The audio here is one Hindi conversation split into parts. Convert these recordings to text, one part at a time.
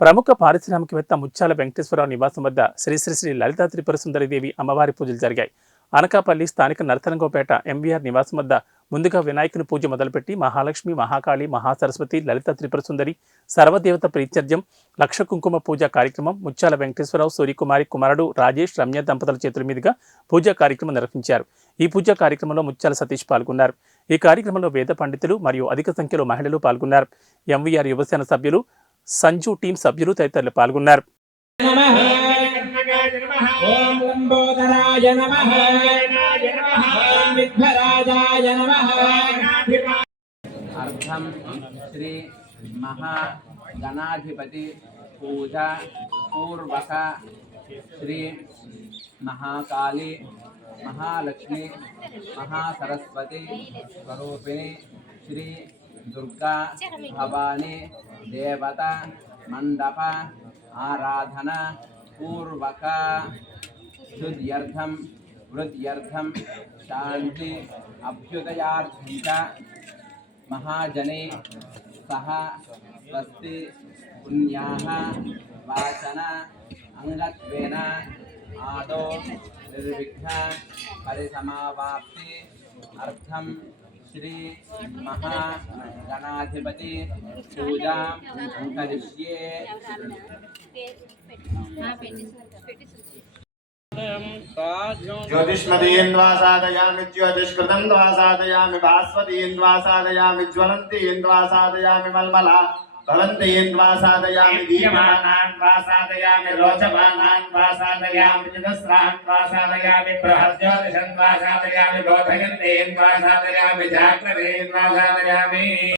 ప్రముఖ పారిశ్రామికవేత్త ముత్యాల వెంకటేశ్వరరావు నివాసం వద్ద శ్రీ శ్రీ శ్రీ లలితా త్రిపుర సుందరిదేవి అమ్మవారి పూజలు జరిగాయి. అనకాపల్లి స్థానిక నరతరంగోపేట ఎంవీఆర్ నివాసం వద్ద ముందుగా వినాయకుని పూజ మొదలుపెట్టి మహాలక్ష్మి మహాకాళి మహాసరస్వతి లలిత త్రిపుర సుందరి సర్వదేవత ప్రీత్యర్జం లక్ష కుంకుమ పూజ కార్యక్రమం ముత్యాల వెంకటేశ్వరరావు సూర్యకుమారి కుమారుడు రాజేష్ రమ్య దంపతుల చేతుల మీదుగా పూజా కార్యక్రమం నిర్వహించారు. ఈ పూజా కార్యక్రమంలో ముత్యాల సతీష్ పాల్గొన్నారు. ఈ కార్యక్రమంలో వేద పండితులు మరియు అధిక సంఖ్యలో మహిళలు పాల్గొన్నారు. ఎంవీఆర్ యువసేన సభ్యులు సంజు టీం సభ్యులు తదితరులు పాల్గొన్నారు నమః ఓం లంబోదరాయ నమః ఓం విఘ్నరాజాయ నమః అర్థం శ్రీ మహాగణాధిపతి పూజ పూర్వక శ్రీ మహాకాళి మహాలక్ష్మి మహాసరస్వతి స్వరూపిణి శ్రీ దుర్గా భవాని देवता, मंडप, आराधना, पूर्वक शुद्ध्यर्थम वृद्ध्यर्थम शांति अभ्युदयार्थं महाजने, सह, स्वस्ति, पुण्याः अंग अङ्गत्वेन आदौ, निर्विघ्न, परिसमावाप्ति, अर्थं, श्री, महा महागणाधिपति पूजां करिष्ये। ज्योतिष्मतीन्द्वा साधयामि ज्योतिष्कृतन्द्वा साधयामि भास्वतीन्द्वा साधयामि ज्वलन्तीन्द्वा साधयामि मल्मला ज्वलन्तीन्द्वा साधयामि दीप्यमानान्वा साधयामि रोचमानान्वा साधयामि चतस्रान्वा साधयामि बृहज्योतिषन्वा साधयामि बोधयन्तीन्द्वा साधयामि जाग्रवीन्द्वा साधयामि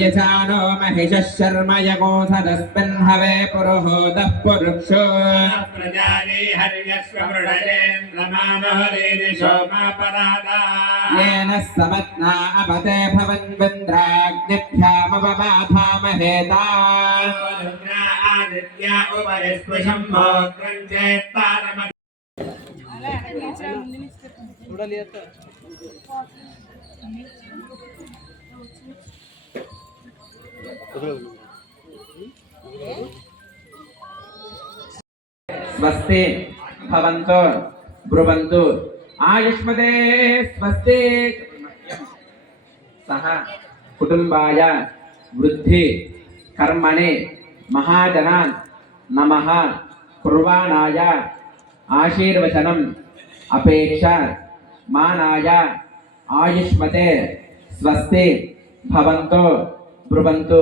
यजानो महिषः शर्म यगोधदस्मिन् हवे पुरुहोदः पुरुक्षो प्रजायै हर्यस्वमृढयेन्द्रमामहरेरिशो मा परादा येन समत्ना अपते भवन्विन्द्राग्निभ्यामवबाधामहेता आदित्या उपरिस्पृशम्भो ग्रञ्चेत्तारम थोड़ा लिया था స్వస్తి భవంతు బ్రువంతు. ఆయుష్మదే స్వస్తి. సహ కుటుంబాయ వృద్ధి కర్మణి మహాజనాన్ నమ కుర్వాణాయ ఆశీర్వచనం అపేక్ష మానాయ ఆయుష్మతే స్వస్తి భవంతు బ్రువంతు.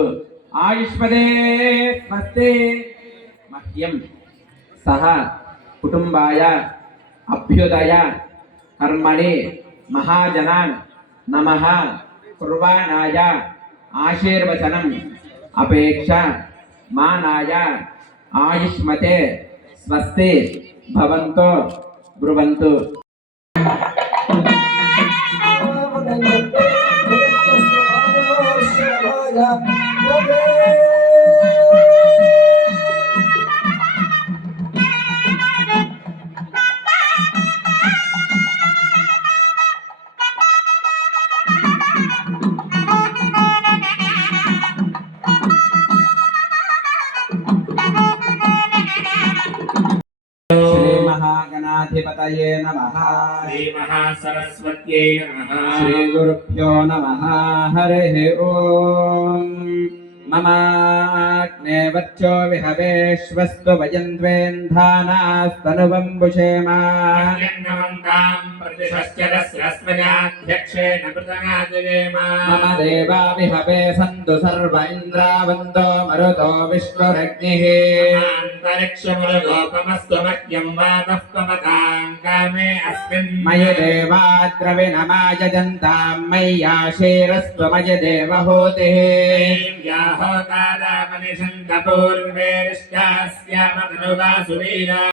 ఆయుష్మదే స్వస్తి మహ్యం సహ కుటుంబాయ అభ్యుదయ కర్మణి మహాజనాన్ నమ కుర్వాణాయ ఆశీర్వచనం అపేక్ష మానాయ ఆయుష్మతే స్వస్తి భవంతో బ్రువంతు. Yeah. महागणाधिपतये नमः। श्रीमहासरस्वत्यै नमः। श्रीगुरुभ्यो नम। हरे ओम्। మమాగ్నే వచ్చో విహవేశ్వస్తు మమ దేవా విహవే సంతు సర్వ ఇంద్రావంతో మరుతో విష్ణురగ్ని అంతరిక్షములగోపమస్తు మహ్యం వాతః పవతాంకామే అస్మిన్ మయ దేవాద్రవిణమాయజంతాం మయ్యాశీరస్త్వమయ దేవహోతి యాహ व्याहोतारामनिषन्तपूर्वे ऋष्टास्यामतनुवासुवीरा